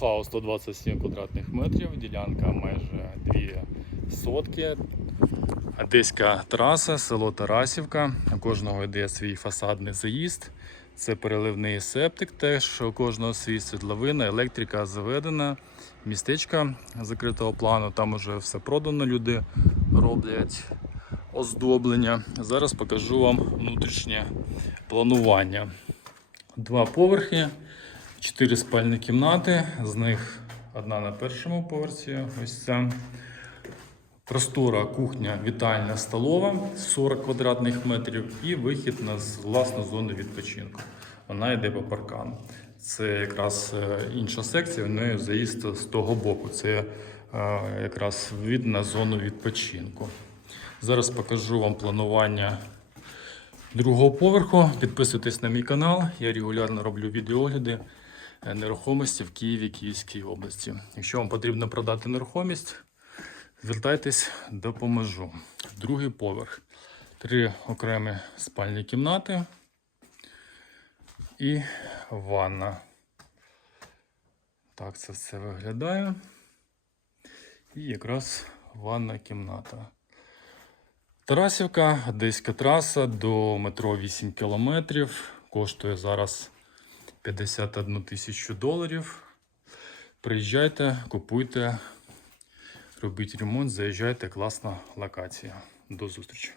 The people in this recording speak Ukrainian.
Таунхаус 127 квадратних метрів, ділянка майже 2 сотки. Одеська траса, село Тарасівка. У кожного йде свій фасадний заїзд. Це переливний септик, теж у кожного свій світловина, електрика заведена, містечко закритого плану. Там уже все продано. Люди роблять оздоблення. Зараз покажу вам внутрішнє планування. Два поверхи, чотири спальні кімнати, з них одна на першому поверсі. Ось ця. Простора кухня, вітальня, столова 40 квадратних метрів і вихід на власну зону відпочинку. Вона йде по паркану. Це якраз е, інша секція, в неї заїзд з того боку. Це е, якраз від на зону відпочинку. Зараз покажу вам планування другого поверху. Підписуйтесь на мій канал. Я регулярно роблю відеогляди нерухомості в Києві, Київській області. Якщо вам потрібно продати нерухомість, звертайтесь, допоможу. Другий поверх. Три окремі спальні кімнати і ванна. Так це все виглядає. І якраз ванна кімната. Тарасівка, Одеська траса до метро 8 кілометрів. Коштує зараз 51 тисячу доларів. Приїжджайте, купуйте, робіть ремонт, заїжджайте, класна локація. До зустрічі.